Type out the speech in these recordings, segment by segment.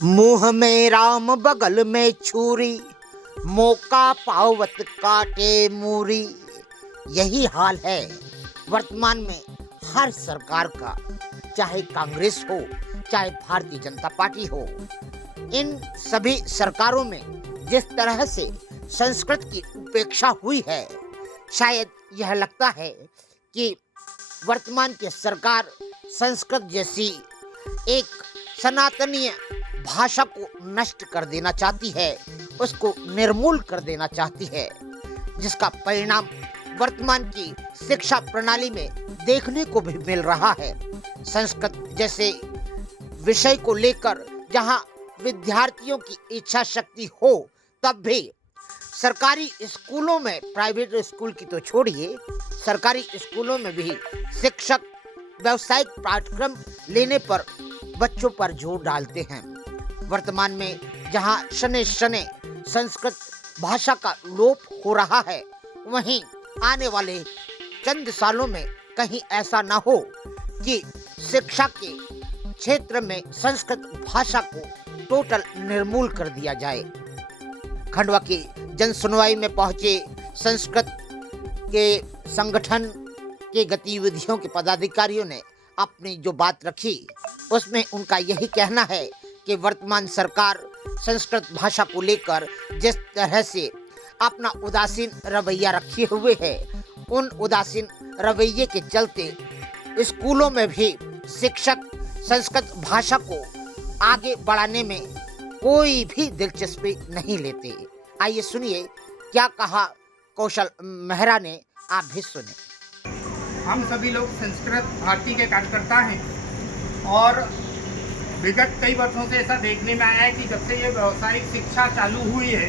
मुंह में राम बगल में छुरी, मौका पावत काटे मूरी। यही हाल है वर्तमान में हर सरकार का, चाहे कांग्रेस हो चाहे भारतीय जनता पार्टी हो। इन सभी सरकारों में जिस तरह से संस्कृत की उपेक्षा हुई है, शायद यह लगता है कि वर्तमान की सरकार संस्कृत जैसी एक सनातनीय भाषा को नष्ट कर देना चाहती है, उसको निर्मूल कर देना चाहती है, जिसका परिणाम वर्तमान की शिक्षा प्रणाली में देखने को भी मिल रहा है। संस्कृत जैसे विषय को लेकर जहां विद्यार्थियों की इच्छा शक्ति हो, तब भी सरकारी स्कूलों में, प्राइवेट स्कूल की तो छोड़िए, सरकारी स्कूलों में भी शिक्षक व्यावसायिक पाठ्यक्रम लेने पर बच्चों पर जोर डालते हैं। वर्तमान में जहां शने शने संस्कृत भाषा का लोप हो रहा है, वहीं आने वाले चंद सालों में कहीं ऐसा ना हो कि शिक्षा के क्षेत्र में संस्कृत भाषा को टोटल निर्मूल कर दिया जाए। खंडवा की जन सुनवाई में पहुंचे संस्कृत के संगठन के गतिविधियों के पदाधिकारियों ने अपनी जो बात रखी, उसमें उनका यही कहना है कि वर्तमान सरकार संस्कृत भाषा को लेकर जिस तरह से अपना उदासीन रवैया रखे हुए है, उन उदासीन रवैये के चलते स्कूलों में भी शिक्षक संस्कृत भाषा को आगे बढ़ाने में कोई भी दिलचस्पी नहीं लेते। आइए सुनिए क्या कहा कौशल मेहरा ने, आप भी सुने। हम सभी लोग संस्कृत भारती के कार्यकर्ता हैं और विगत कई वर्षों से ऐसा देखने में आया है कि जब से ये व्यावसायिक शिक्षा चालू हुई है,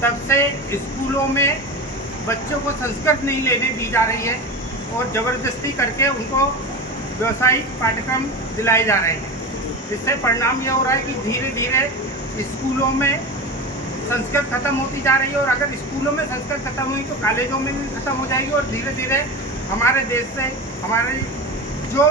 तब से स्कूलों में बच्चों को संस्कृत नहीं लेने दी जा रही है और ज़बरदस्ती करके उनको व्यावसायिक पाठ्यक्रम दिलाए जा रहे हैं। इससे परिणाम ये हो रहा है कि धीरे धीरे स्कूलों में संस्कृत खत्म होती जा रही है और अगर स्कूलों में संस्कृत खत्म हुई तो कॉलेजों में भी खत्म हो जाएगी और धीरे धीरे हमारे देश से हमारे जो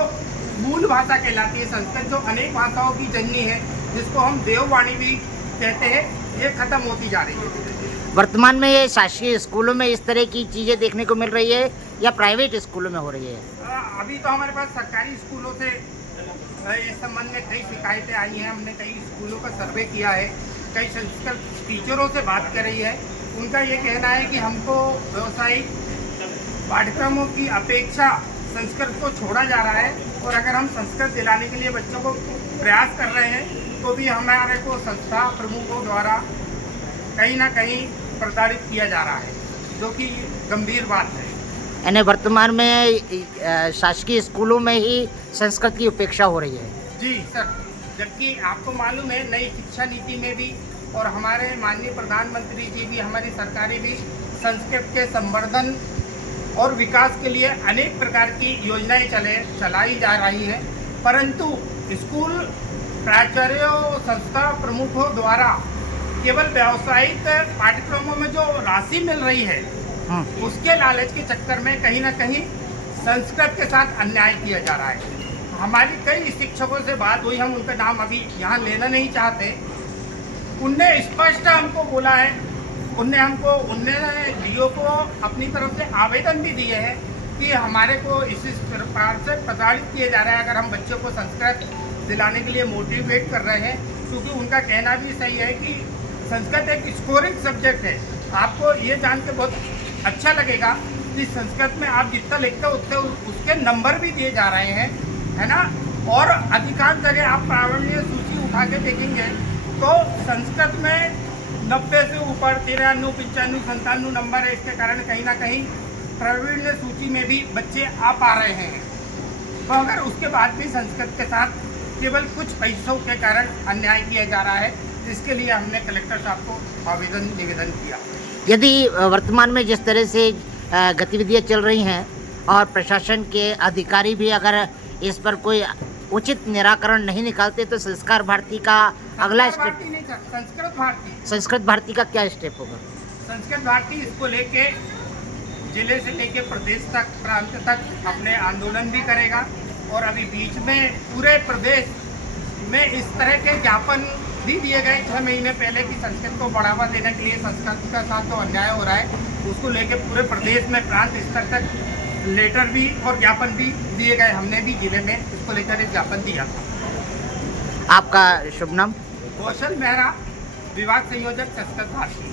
मूल भाषा कहलाती है संस्कृत, जो अनेक भाषाओं की जननी है, जिसको हम देववाणी भी कहते हैं, ये खत्म होती जा रही है। वर्तमान में ये शासकीय स्कूलों में इस तरह की चीज़ें देखने को मिल रही है या प्राइवेट स्कूलों में हो रही है? अभी तो हमारे पास सरकारी स्कूलों से इस संबंध में कई शिकायतें आई हैं। हमने कई स्कूलों का सर्वे किया है, कई संस्कृत टीचरों से बात कर रही है। उनका ये कहना है कि हमको व्यावसायिक पाठ्यक्रमों की अपेक्षा संस्कृत को छोड़ा जा रहा है और अगर हम संस्कृत दिलाने के लिए बच्चों को प्रयास कर रहे हैं तो भी हमारे को संस्था प्रमुखों द्वारा कहीं ना कहीं प्रताड़ित किया जा रहा है, जो कि गंभीर बात है। यानी वर्तमान में शासकीय स्कूलों में ही संस्कृत की उपेक्षा हो रही है। जी सर, जबकि आपको मालूम है नई शिक्षा नीति में भी और हमारे माननीय प्रधानमंत्री जी भी, हमारी सरकारें भी संस्कृत के संवर्धन और विकास के लिए अनेक प्रकार की योजनाएं चलाई जा रही हैं, परंतु स्कूल प्राचार्यों, संस्था प्रमुखों द्वारा केवल व्यावसायिक पाठ्यक्रमों में जो राशि मिल रही है, उसके लालच के चक्कर में कहीं ना कहीं संस्कृत के साथ अन्याय किया जा रहा है। हमारी कई शिक्षकों से बात हुई, हम उनका नाम अभी यहाँ लेना नहीं चाहते। उनने स्पष्ट हमको बोला है, उनने डीओ को अपनी तरफ से आवेदन भी दिए हैं कि हमारे को इस प्रकार से प्रताड़ित किया जा रहा है अगर हम बच्चों को संस्कृत दिलाने के लिए मोटिवेट कर रहे हैं, क्योंकि उनका कहना भी सही है कि संस्कृत एक स्कोरिंग सब्जेक्ट है। आपको ये जान के बहुत अच्छा लगेगा कि संस्कृत में आप जितना लिखते हो उतने उसके नंबर भी दिए जा रहे हैं, है ना। और अधिकांश जगह आप प्रावीण्य सूची उठा के देखेंगे तो संस्कृत में 90 से ऊपर 93, 95, 97 नंबर है। इसके कारण कहीं ना कहीं प्रावीण्य सूची में भी बच्चे आ पा रहे हैं, मगर उसके बाद भी संस्कृत के साथ केवल कुछ पैसों के कारण अन्याय किया जा रहा है, जिसके लिए हमने कलेक्टर साहब को निवेदन किया। यदि वर्तमान में जिस तरह से गतिविधियां चल रही हैं और प्रशासन के अधिकारी भी अगर इस पर कोई उचित निराकरण नहीं निकालते तो संस्कार भारती का अगला स्टेप, संस्कृत भारती का क्या स्टेप होगा? संस्कृत भारती इसको लेके जिले से लेके प्रदेश तक, प्रांत तक अपने आंदोलन भी करेगा और अभी बीच में पूरे प्रदेश में इस तरह के ज्ञापन भी दिए गए 6 महीने पहले कि संस्कृत को बढ़ावा देने के लिए संस्कृत के साथ जो अन्याय हो रहा है उसको लेकर पूरे प्रदेश में प्रांत स्तर तक लेटर भी और ज्ञापन भी दिए गए। हमने भी जिले में इसको लेकर एक ज्ञापन दिया था। आपका शुभ नाम? कौशल मेहरा, विभाग संयोजक संस्कृत भारती।